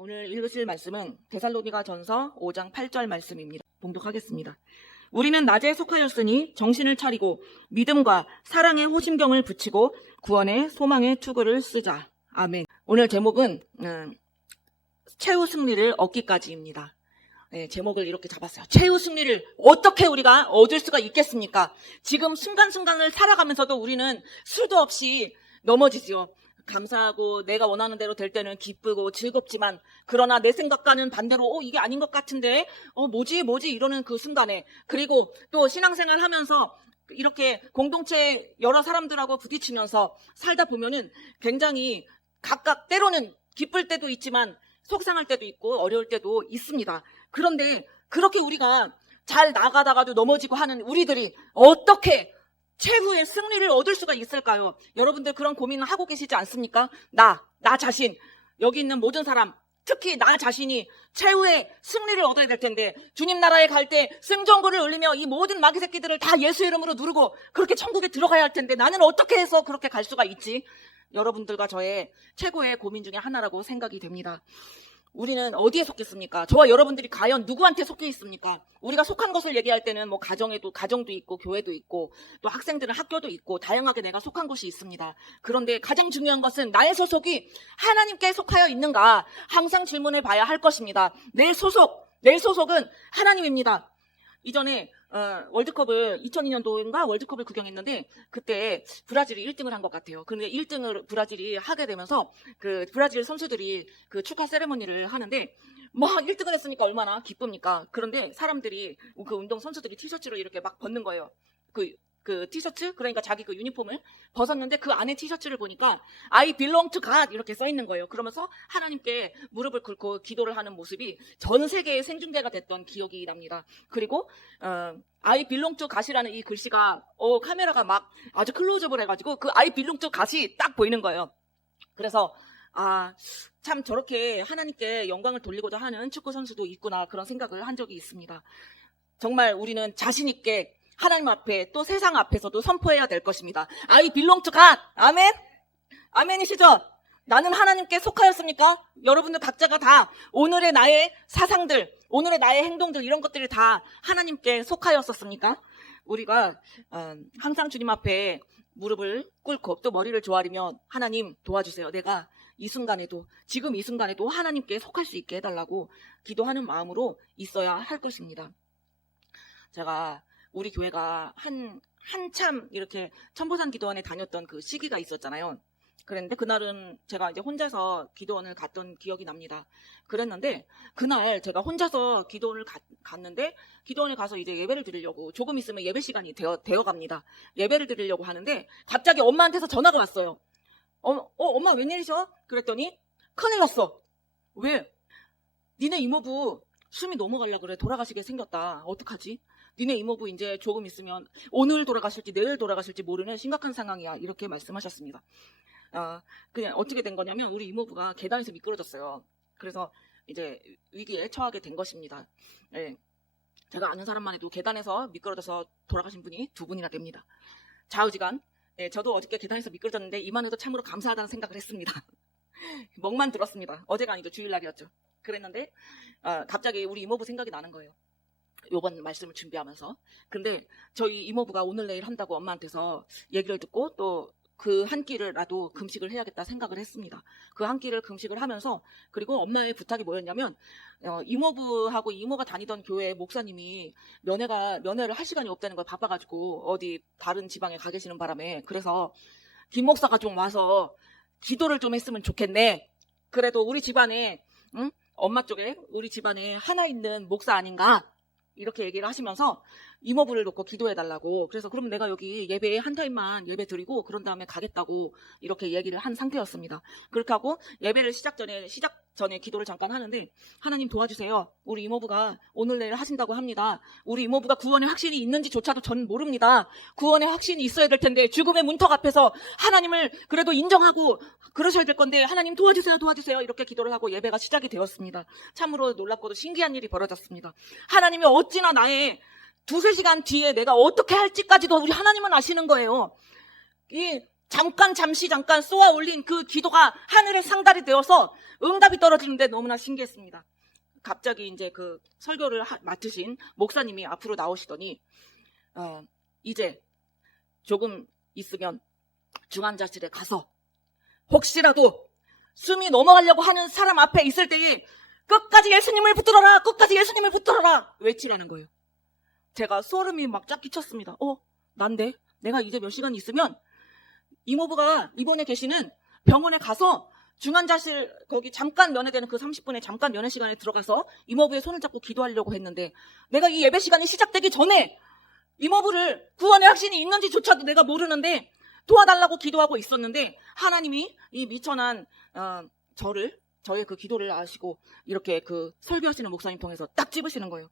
오늘 읽으실 말씀은 데살로니가전서 5장 8절 말씀입니다. 봉독하겠습니다. 우리는 낮에 속하였으니 정신을 차리고 믿음과 사랑의 호심경을 붙이고 구원의 소망의 투구를 쓰자. 아멘. 오늘 제목은 최후 승리를 얻기까지입니다. 네, 제목을 이렇게 잡았어요. 최후 승리를 어떻게 우리가 얻을 수가 있겠습니까? 지금 순간순간을 살아가면서도 우리는 수도 없이 넘어지지요. 감사하고 내가 원하는 대로 될 때는 기쁘고 즐겁지만, 그러나 내 생각과는 반대로 이게 아닌 것 같은데 뭐지 이러는 그 순간에, 그리고 또 신앙생활 하면서 이렇게 공동체 여러 사람들하고 부딪히면서 살다 보면은 굉장히 각각 때로는 기쁠 때도 있지만 속상할 때도 있고 어려울 때도 있습니다. 그런데 그렇게 우리가 잘 나가다가도 넘어지고 하는 우리들이 어떻게 최후의 승리를 얻을 수가 있을까요? 여러분들 그런 고민을 하고 계시지 않습니까? 나 자신, 여기 있는 모든 사람, 특히 나 자신이 최후의 승리를 얻어야 될 텐데, 주님 나라에 갈 때 승전구를 울리며 이 모든 마귀 새끼들을 다 예수 이름으로 누르고 그렇게 천국에 들어가야 할 텐데 나는 어떻게 해서 그렇게 갈 수가 있지? 여러분들과 저의 최고의 고민 중에 하나라고 생각이 됩니다. 우리는 어디에 속했습니까? 저와 여러분들이 과연 누구한테 속해 있습니까? 우리가 속한 것을 얘기할 때는 뭐 가정도 있고 교회도 있고 또 학생들은 학교도 있고 다양하게 내가 속한 곳이 있습니다. 그런데 가장 중요한 것은 나의 소속이 하나님께 속하여 있는가 항상 질문해 봐야 할 것입니다. 내 소속은 하나님입니다. 이전에 월드컵을 2002년도인가 월드컵을 구경했는데 그때 브라질이 1등을 한 것 같아요. 그런데 1등을 브라질이 하게 되면서 그 브라질 선수들이 그 축하 세레머니를 하는데 막 1등을 했으니까 얼마나 기쁩니까? 그런데 사람들이 그 운동 선수들이 티셔츠를 이렇게 막 벗는 거예요. 그 티셔츠, 그러니까 자기 그 유니폼을 벗었는데 그 안에 티셔츠를 보니까 I belong to God 이렇게 써 있는 거예요. 그러면서 하나님께 무릎을 꿇고 기도를 하는 모습이 전 세계에 생중계가 됐던 기억이 납니다. 그리고 I belong to God이라는 이 글씨가 카메라가 막 아주 클로즈업을 해가지고 그 I belong to God이 딱 보이는 거예요. 그래서 참 저렇게 하나님께 영광을 돌리고자 하는 축구 선수도 있구나, 그런 생각을 한 적이 있습니다. 정말 우리는 자신 있게 하나님 앞에 또 세상 앞에서도 선포해야 될 것입니다. I belong to God. 아멘? 아멘이시죠? 나는 하나님께 속하였습니까? 여러분들 각자가 다 오늘의 나의 사상들, 오늘의 나의 행동들, 이런 것들이 다 하나님께 속하였었습니까? 우리가 항상 주님 앞에 무릎을 꿇고 또 머리를 조아리며 하나님 도와주세요. 내가 이 순간에도, 지금 이 순간에도 하나님께 속할 수 있게 해달라고 기도하는 마음으로 있어야 할 것입니다. 제가 우리 교회가 한참 이렇게 천보산 기도원에 다녔던 그 시기가 있었잖아요. 그랬는데 그날은 제가 이제 혼자서 기도원을 갔던 기억이 납니다. 그랬는데 그날 제가 혼자서 기도원을 갔는데 기도원에 가서 이제 예배를 드리려고, 조금 있으면 예배 시간이 되어 갑니다. 예배를 드리려고 하는데 갑자기 엄마한테서 전화가 왔어요. 엄마 웬일이셔? 그랬더니 큰일 났어. 왜? 니네 이모부 숨이 넘어가려고 그래. 돌아가시게 생겼다. 어떡하지? 니네 이모부 이제 조금 있으면 오늘 돌아가실지 내일 돌아가실지 모르는 심각한 상황이야. 이렇게 말씀하셨습니다. 그냥 어떻게 된 거냐면 우리 이모부가 계단에서 미끄러졌어요. 그래서 이제 위기에 처하게 된 것입니다. 네. 제가 아는 사람만 해도 계단에서 미끄러져서 돌아가신 분이 2분이나 됩니다. 좌우지간. 네, 저도 어저께 계단에서 미끄러졌는데 이만 해도 참으로 감사하다는 생각을 했습니다. 멍만 들었습니다. 어제가 아니죠. 주일날이었죠. 그랬는데 갑자기 우리 이모부 생각이 나는 거예요. 요번 말씀을 준비하면서. 근데 저희 이모부가 오늘 내일 한다고 엄마한테서 얘기를 듣고 또 그 한 끼를라도 금식을 해야겠다 생각을 했습니다. 그 한 끼를 금식을 하면서, 그리고 엄마의 부탁이 뭐였냐면 이모부하고 이모가 다니던 교회 목사님이 면회를 할 시간이 없다는 걸 바빠가지고 어디 다른 지방에 가 계시는 바람에, 그래서 김 목사가 좀 와서 기도를 좀 했으면 좋겠네. 그래도 우리 집안에 엄마 쪽에 우리 집안에 하나 있는 목사 아닌가, 이렇게 얘기를 하시면서 이모부를 놓고 기도해달라고. 그래서 그럼 내가 여기 예배에 한 타임만 예배 드리고 그런 다음에 가겠다고 이렇게 얘기를 한 상태였습니다. 그렇게 하고 예배를 시작 전에 기도를 잠깐 하는데, 하나님 도와주세요. 우리 이모부가 오늘 내일 하신다고 합니다. 우리 이모부가 구원의 확신이 있는지조차도 전 모릅니다. 구원의 확신이 있어야 될 텐데 죽음의 문턱 앞에서 하나님을 그래도 인정하고 그러셔야 될 건데 하나님 도와주세요. 이렇게 기도를 하고 예배가 시작이 되었습니다. 참으로 놀랍고도 신기한 일이 벌어졌습니다. 하나님이 어찌나 나의 2-3시간 뒤에 내가 어떻게 할지까지도 우리 하나님은 아시는 거예요. 이 잠깐 쏘아 올린 그 기도가 하늘에 상달이 되어서 응답이 떨어지는데 너무나 신기했습니다. 갑자기 이제 그 설교를 맡으신 목사님이 앞으로 나오시더니 이제 조금 있으면 중환자실에 가서 혹시라도 숨이 넘어가려고 하는 사람 앞에 있을 때에 끝까지 예수님을 붙들어라, 끝까지 예수님을 붙들어라 외치라는 거예요. 제가 소름이 막 쫙 끼쳤습니다. 난데 내가 이제 몇 시간 있으면 이모부가 입원해 계시는 병원에 가서 중환자실 거기 잠깐 면회되는 그 30분의 잠깐 면회 시간에 들어가서 이모부의 손을 잡고 기도하려고 했는데 내가 이 예배 시간이 시작되기 전에 이모부를 구원의 확신이 있는지조차도 내가 모르는데 도와달라고 기도하고 있었는데 하나님이 이 미천한 저의 그 기도를 아시고 이렇게 그 설교하시는 목사님 통해서 딱 집으시는 거예요.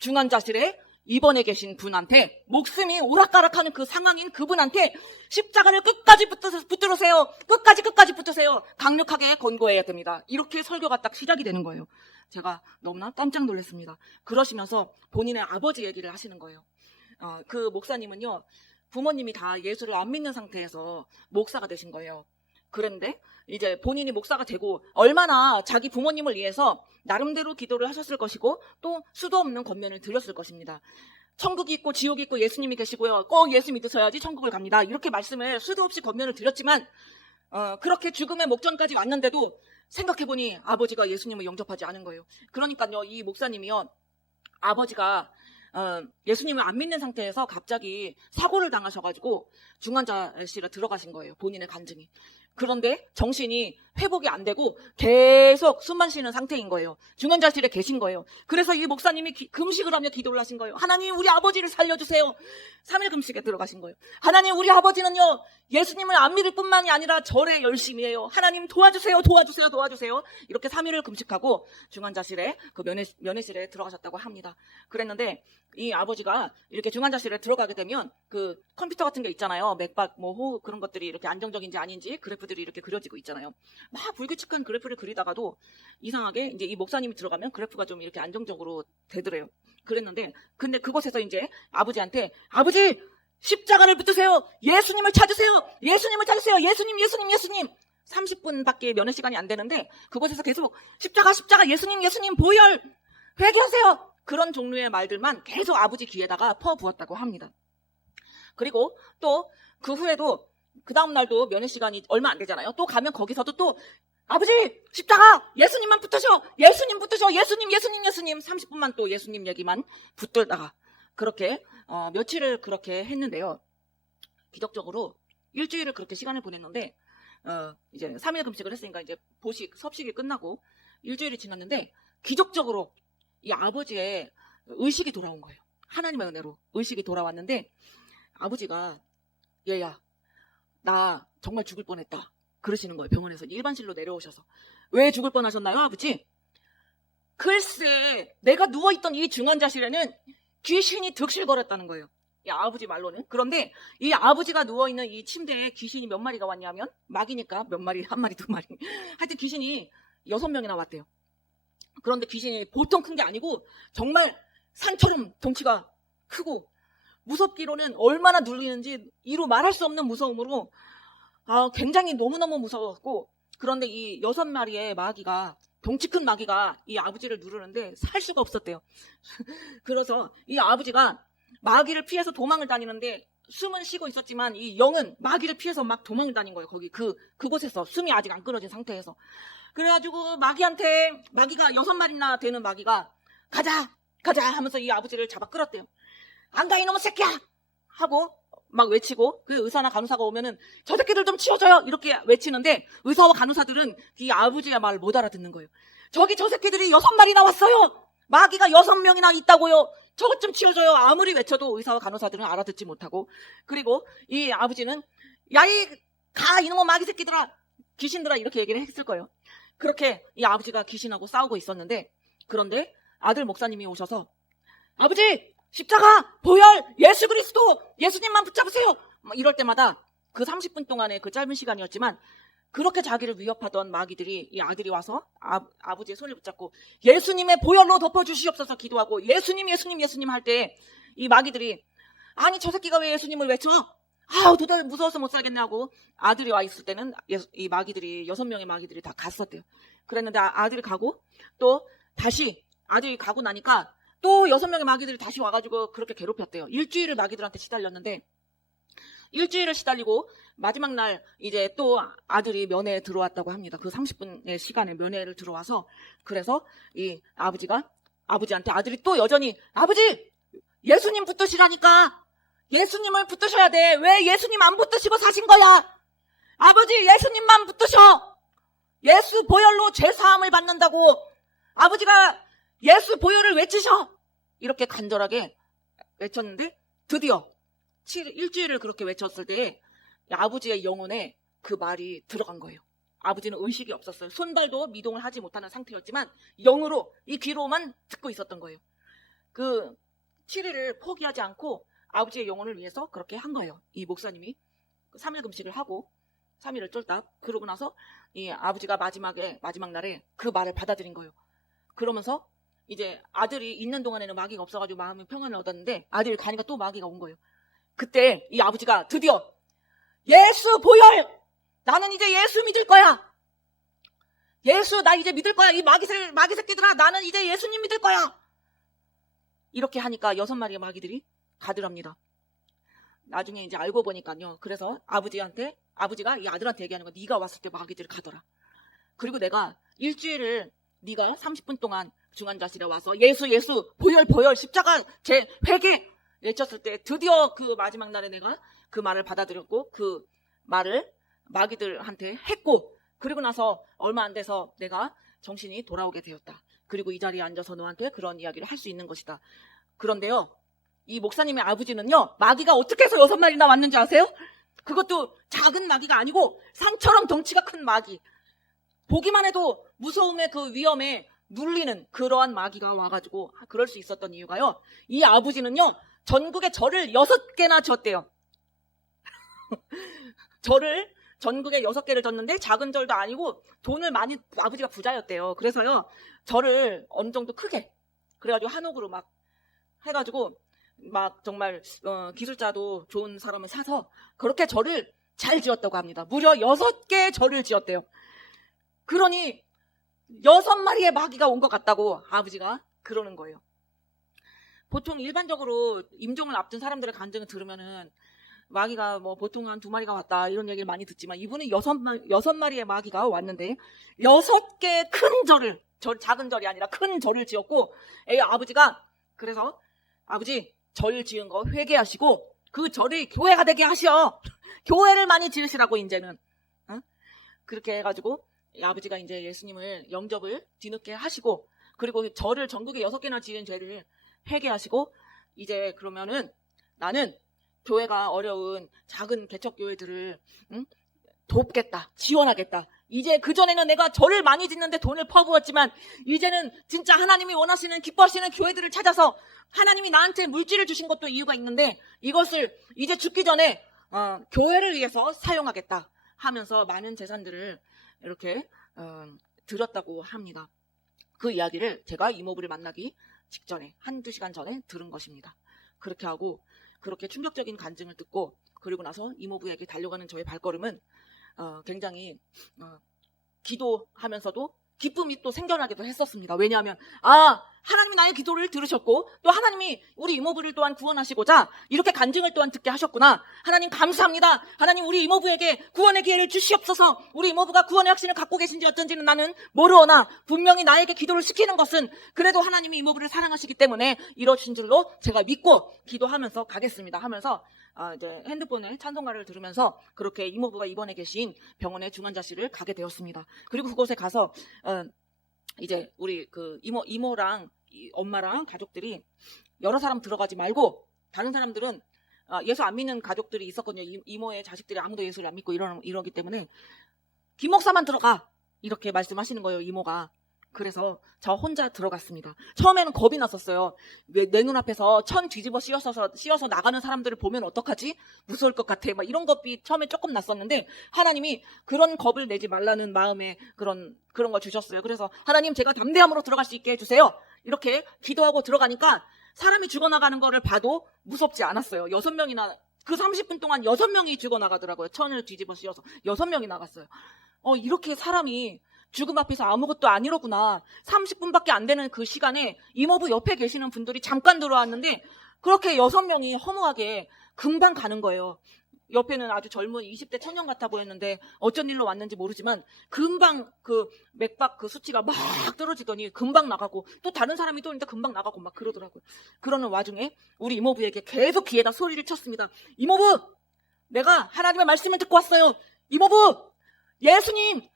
중환자실에 입원해 계신 분한테 목숨이 오락가락하는 그 상황인 그분한테 십자가를 끝까지 붙들으세요. 끝까지 붙으세요. 강력하게 권고해야 됩니다. 이렇게 설교가 딱 시작이 되는 거예요. 제가 너무나 깜짝 놀랐습니다. 그러시면서 본인의 아버지 얘기를 하시는 거예요. 그 목사님은요, 부모님이 다 예수를 안 믿는 상태에서 목사가 되신 거예요. 그런데 이제 본인이 목사가 되고 얼마나 자기 부모님을 위해서 나름대로 기도를 하셨을 것이고 또 수도 없는 권면을 드렸을 것입니다. 천국이 있고 지옥이 있고 예수님이 계시고요. 꼭 예수 믿으셔야지 천국을 갑니다. 이렇게 말씀을 수도 없이 권면을 드렸지만 그렇게 죽음의 목전까지 왔는데도 생각해보니 아버지가 예수님을 영접하지 않은 거예요. 그러니까요, 이 목사님이요, 아버지가 예수님을 안 믿는 상태에서 갑자기 사고를 당하셔가지고 중환자실에 들어가신 거예요. 본인의 간증이. 그런데 정신이 회복이 안 되고 계속 숨만 쉬는 상태인 거예요. 중환자실에 계신 거예요. 그래서 이 목사님이 금식을 하며 기도를 하신 거예요. 하나님, 우리 아버지를 살려주세요. 3일 금식에 들어가신 거예요. 하나님, 우리 아버지는요, 예수님을 안 믿을 뿐만이 아니라 절에 열심히 해요. 하나님 도와주세요. 이렇게 3일을 금식하고 중환자실에 그 면회실에 들어가셨다고 합니다. 그랬는데 이 아버지가 이렇게 중환자실에 들어가게 되면 그 컴퓨터 같은 게 있잖아요. 맥박, 호흡 그런 것들이 이렇게 안정적인지 아닌지 그래프들이 이렇게 그려지고 있잖아요. 막 불규칙한 그래프를 그리다가도 이상하게 이제 이 목사님이 들어가면 그래프가 좀 이렇게 안정적으로 되더래요. 그랬는데 근데 그곳에서 이제 아버지한테 아버지 십자가를 붙드세요. 예수님을 찾으세요. 예수님 30분밖에 면회 시간이 안 되는데 그곳에서 계속 십자가 예수님 보혈 회개하세요. 그런 종류의 말들만 계속 아버지 귀에다가 퍼부었다고 합니다. 그리고 또 그 후에도 그 다음 날도 면회 시간이 얼마 안 되잖아요. 또 가면 거기서도 또 아버지 십자가 예수님만 붙으셔. 예수님 30분만 또 예수님 얘기만 붙들다가 그렇게 며칠을 그렇게 했는데요. 기적적으로 일주일을 그렇게 시간을 보냈는데 이제 3일 금식을 했으니까 이제 섭식이 끝나고 일주일이 지났는데 기적적으로 이 아버지의 의식이 돌아온 거예요. 하나님의 은혜로 의식이 돌아왔는데 아버지가 얘야 나 정말 죽을 뻔했다 그러시는 거예요. 병원에서 일반실로 내려오셔서. 왜 죽을 뻔하셨나요, 아버지? 글쎄 내가 누워있던 이 중환자실에는 귀신이 득실거렸다는 거예요. 이 아버지 말로는. 그런데 이 아버지가 누워있는 이 침대에 귀신이 몇 마리가 왔냐면 막이니까 몇 마리, 한 마리, 두 마리 하여튼 귀신이 6명이나 왔대요. 그런데 귀신이 보통 큰 게 아니고 정말 산처럼 덩치가 크고 무섭기로는 얼마나 눌리는지 이루 말할 수 없는 무서움으로 굉장히 너무너무 무서웠고 그런데 이 6마리의 마귀가 덩치 큰 마귀가 이 아버지를 누르는데 살 수가 없었대요. 그래서 이 아버지가 마귀를 피해서 도망을 다니는데 숨은 쉬고 있었지만 이 영은 마귀를 피해서 막 도망을 다닌 거예요. 거기 그곳에서 숨이 아직 안 끊어진 상태에서. 그래가지고 마귀가 6마리나 되는 마귀가 가자 하면서 이 아버지를 잡아 끌었대요. 안 가 이놈의 새끼야 하고 막 외치고 그 의사나 간호사가 오면은 저 새끼들 좀 치워줘요 이렇게 외치는데 의사와 간호사들은 이 아버지의 말을 못 알아듣는 거예요. 저기 저 새끼들이 6마리나 왔어요. 마귀가 6명이나 있다고요. 저것 좀 치워줘요. 아무리 외쳐도 의사와 간호사들은 알아듣지 못하고 그리고 이 아버지는 가 이놈의 마귀 새끼들아 귀신들아 이렇게 얘기를 했을 거예요. 그렇게 이 아버지가 귀신하고 싸우고 있었는데 그런데 아들 목사님이 오셔서 아버지 십자가 보혈 예수 그리스도 예수님만 붙잡으세요 이럴 때마다 그 30분 동안의 그 짧은 시간이었지만 그렇게 자기를 위협하던 마귀들이 이 아들이 와서 아버지의 손을 붙잡고 예수님의 보혈로 덮어주시옵소서 기도하고 예수님 할 때 이 마귀들이 아니 저 새끼가 왜 예수님을 외쳐? 도저히 무서워서 못 살겠냐고 아들이 와 있을 때는 이 마귀들이 6명의 마귀들이 다 갔었대요. 그랬는데 아들이 가고 또 다시 아들이 가고 나니까 또 6명의 마귀들이 다시 와가지고 그렇게 괴롭혔대요. 일주일을 마귀들한테 시달렸는데 일주일을 시달리고 마지막 날 이제 또 아들이 면회에 들어왔다고 합니다. 그 30분의 시간에 면회를 들어와서 그래서 이 아버지한테 아들이 또 여전히 아버지 예수님 붙드시라니까 예수님을 붙드셔야 돼. 왜 예수님 안 붙드시고 사신 거야? 아버지 예수님만 붙드셔. 예수 보혈로 죄사함을 받는다고 아버지가 예수 보혈을 외치셔. 이렇게 간절하게 외쳤는데 드디어 일주일을 그렇게 외쳤을 때 아버지의 영혼에 그 말이 들어간 거예요. 아버지는 의식이 없었어요. 손발도 미동을 하지 못하는 상태였지만 영으로 이 귀로만 듣고 있었던 거예요. 그 7일을 포기하지 않고 아버지의 영혼을 위해서 그렇게 한 거예요. 이 목사님이 3일 금식을 하고 3일을 쫄딱 그러고 나서 이 아버지가 마지막 날에 그 말을 받아들인 거예요. 그러면서 이제 아들이 있는 동안에는 마귀가 없어가지고 마음의 평안을 얻었는데 아들이 가니까 또 마귀가 온 거예요. 그때 이 아버지가 드디어 예수 보혈! 나는 이제 예수 믿을 거야! 예수 나 이제 믿을 거야! 이 마귀 새끼들아 나는 이제 예수님 믿을 거야! 이렇게 하니까 6마리의 마귀들이 가더랍니다. 나중에 이제 알고 보니까요. 그래서 아버지가 이 아들한테 얘기하는 거야. 네가 왔을 때 마귀들이 가더라. 그리고 내가 일주일을 네가 30분 동안 중환자실에 와서 예수 보혈 십자가 제 회개 외쳤을 때 드디어 그 마지막 날에 내가 그 말을 받아들였고 그 말을 마귀들한테 했고 그리고 나서 얼마 안 돼서 내가 정신이 돌아오게 되었다. 그리고 이 자리에 앉아서 너한테 그런 이야기를 할 수 있는 것이다. 그런데요. 이 목사님의 아버지는요. 마귀가 어떻게 해서 6마리나 왔는지 아세요? 그것도 작은 마귀가 아니고 산처럼 덩치가 큰 마귀. 보기만 해도 무서움의 그 위험에 눌리는 그러한 마귀가 와가지고 그럴 수 있었던 이유가요. 이 아버지는요. 전국에 절을 6개나 지었대요. 절을 전국에 6개를 졌는데 작은 절도 아니고 돈을 많이 아버지가 부자였대요. 그래서요. 절을 어느 정도 크게 그래가지고 한옥으로 막 해가지고 막 정말 기술자도 좋은 사람을 사서 그렇게 절을 잘 지었다고 합니다. 무려 6개의 절을 지었대요. 그러니 6마리의 마귀가 온 것 같다고 아버지가 그러는 거예요. 보통 일반적으로 임종을 앞둔 사람들의 간증을 들으면은 마귀가 뭐 보통 한 2마리가 왔다 이런 얘기를 많이 듣지만 이분은 6마리의 마귀가 왔는데 6개의 큰 절을 작은 절이 아니라 큰 절을 지었고 아버지가 그래서 아버지 절 지은 거 회개하시고 그 절이 교회가 되게 하셔. 교회를 많이 지으시라고 이제는 그렇게 해가지고 아버지가 이제 예수님을 영접을 뒤늦게 하시고 그리고 절을 전국에 6개나 지은 죄를 회개하시고 이제 그러면은 나는 교회가 어려운 작은 개척교회들을 돕겠다. 지원하겠다. 이제 그전에는 내가 절을 많이 짓는데 돈을 퍼부었지만 이제는 진짜 하나님이 원하시는 기뻐하시는 교회들을 찾아서 하나님이 나한테 물질을 주신 것도 이유가 있는데 이것을 이제 죽기 전에 교회를 위해서 사용하겠다 하면서 많은 재산들을 이렇게 드렸다고 합니다. 그 이야기를 제가 이모부를 만나기 직전에 1-2시간 전에 들은 것입니다. 그렇게 하고 그렇게 충격적인 간증을 듣고 그리고 나서 이모부에게 달려가는 저의 발걸음은 굉장히 기도하면서도 기쁨이 또 생겨나기도 했었습니다. 왜냐하면 하나님이 나의 기도를 들으셨고 또 하나님이 우리 이모부를 또한 구원하시고자 이렇게 간증을 또한 듣게 하셨구나. 하나님 감사합니다. 하나님 우리 이모부에게 구원의 기회를 주시옵소서. 우리 이모부가 구원의 확신을 갖고 계신지 어쩐지는 나는 모르오나 분명히 나에게 기도를 시키는 것은 그래도 하나님이 이모부를 사랑하시기 때문에 이루어진 줄로 제가 믿고 기도하면서 가겠습니다 하면서 이제 핸드폰에 찬송가를 들으면서 그렇게 이모부가 입원해 계신 병원의 중환자실을 가게 되었습니다. 그리고 그곳에 가서 이제 우리 그 이모랑 엄마랑 가족들이 여러 사람 들어가지 말고 다른 사람들은 예수 안 믿는 가족들이 있었거든요. 이모의 자식들이 아무도 예수를 안 믿고 이러기 때문에 김 목사만 들어가 이렇게 말씀하시는 거예요. 이모가. 그래서 저 혼자 들어갔습니다. 처음에는 겁이 났었어요. 내 눈앞에서 천 뒤집어 씌워서 나가는 사람들을 보면 어떡하지? 무서울 것 같아. 막 이런 겁이 처음에 조금 났었는데 하나님이 그런 겁을 내지 말라는 마음에 그런 걸 주셨어요. 그래서 하나님 제가 담대함으로 들어갈 수 있게 해주세요. 이렇게 기도하고 들어가니까 사람이 죽어나가는 거를 봐도 무섭지 않았어요. 6명이나 그 30분 동안 6명이 죽어나가더라고요. 천을 뒤집어 씌워서 6명이 나갔어요. 이렇게 사람이 죽음 앞에서 아무것도 아니로구나. 30분밖에 안 되는 그 시간에 이모부 옆에 계시는 분들이 잠깐 들어왔는데 그렇게 6명이 허무하게 금방 가는 거예요. 옆에는 아주 젊은 20대 청년 같아 보였는데 어쩐 일로 왔는지 모르지만 금방 그 맥박 그 수치가 막 떨어지더니 금방 나가고 또 다른 사람이 또 있는데 금방 나가고 막 그러더라고요. 그러는 와중에 우리 이모부에게 계속 귀에다 소리를 쳤습니다. 이모부! 내가 하나님의 말씀을 듣고 왔어요. 이모부! 예수님!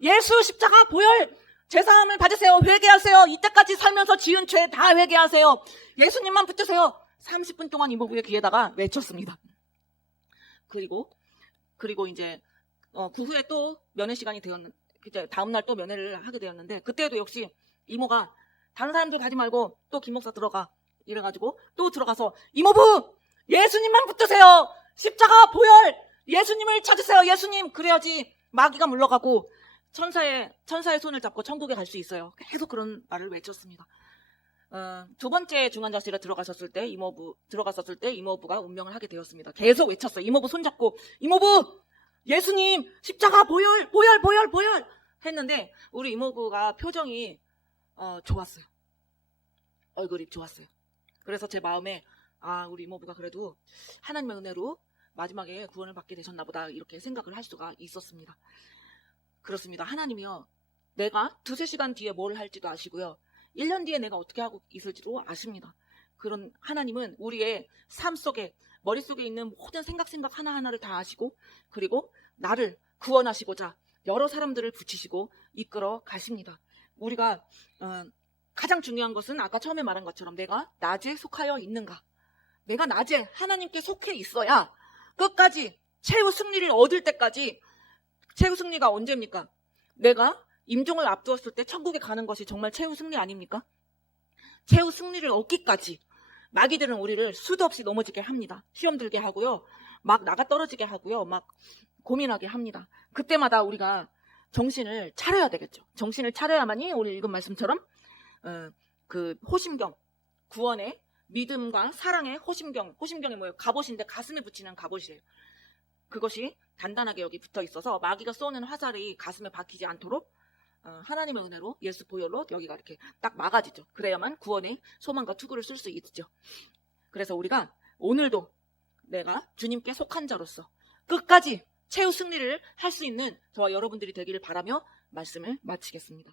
예수 십자가 보혈! 제사함을 받으세요. 회개하세요. 이때까지 살면서 지은 죄 다 회개하세요. 예수님만 붙드세요. 30분 동안 이모부의 귀에다가 외쳤습니다. 그리고 이제 그 후에 또 면회 시간이 되었는데 이제 다음날 또 면회를 하게 되었는데 그때도 역시 이모가 다른 사람들 가지 말고 또 김 목사 들어가 이래가지고 또 들어가서 이모부 예수님만 붙드세요. 십자가 보혈 예수님을 찾으세요. 예수님 그래야지 마귀가 물러가고 천사의 손을 잡고 천국에 갈 수 있어요. 계속 그런 말을 외쳤습니다. 두 번째 중환자실에 들어갔었을 때 이모부가 운명을 하게 되었습니다. 계속 외쳤어요. 이모부 손잡고 이모부 예수님 십자가 보혈 했는데 우리 이모부가 표정이 좋았어요. 얼굴이 좋았어요. 그래서 제 마음에 우리 이모부가 그래도 하나님의 은혜로 마지막에 구원을 받게 되셨나 보다 이렇게 생각을 할 수가 있었습니다. 그렇습니다. 하나님이요 내가 2-3시간 뒤에 뭘 할지도 아시고요 1년 뒤에 내가 어떻게 하고 있을지도 아십니다. 그런 하나님은 우리의 삶 속에 머릿속에 있는 모든 생각 하나하나를 다 아시고 그리고 나를 구원하시고자 여러 사람들을 붙이시고 이끌어 가십니다. 우리가 가장 중요한 것은 아까 처음에 말한 것처럼 내가 낮에 속하여 있는가. 내가 낮에 하나님께 속해 있어야 끝까지 최후 승리를 얻을 때까지 최후 승리가 언제입니까? 내가 임종을 앞두었을 때 천국에 가는 것이 정말 최후 승리 아닙니까? 최후 승리를 얻기까지 마귀들은 우리를 수도 없이 넘어지게 합니다. 시험 들게 하고요. 막 나가 떨어지게 하고요. 막 고민하게 합니다. 그때마다 우리가 정신을 차려야 되겠죠. 정신을 차려야만이 오늘 읽은 말씀처럼 그 호심경, 구원의 믿음과 사랑의 호심경이 뭐예요? 갑옷인데 가슴에 붙이는 갑옷이에요. 그것이 단단하게 여기 붙어 있어서 마귀가 쏘는 화살이 가슴에 박히지 않도록 하나님의 은혜로 예수 보혈로 여기가 이렇게 딱 막아지죠. 그래야만 구원의 소망과 투구를 쓸 수 있죠. 그래서 우리가 오늘도 내가 주님께 속한 자로서 끝까지 최후 승리를 할 수 있는 저와 여러분들이 되기를 바라며 말씀을 마치겠습니다.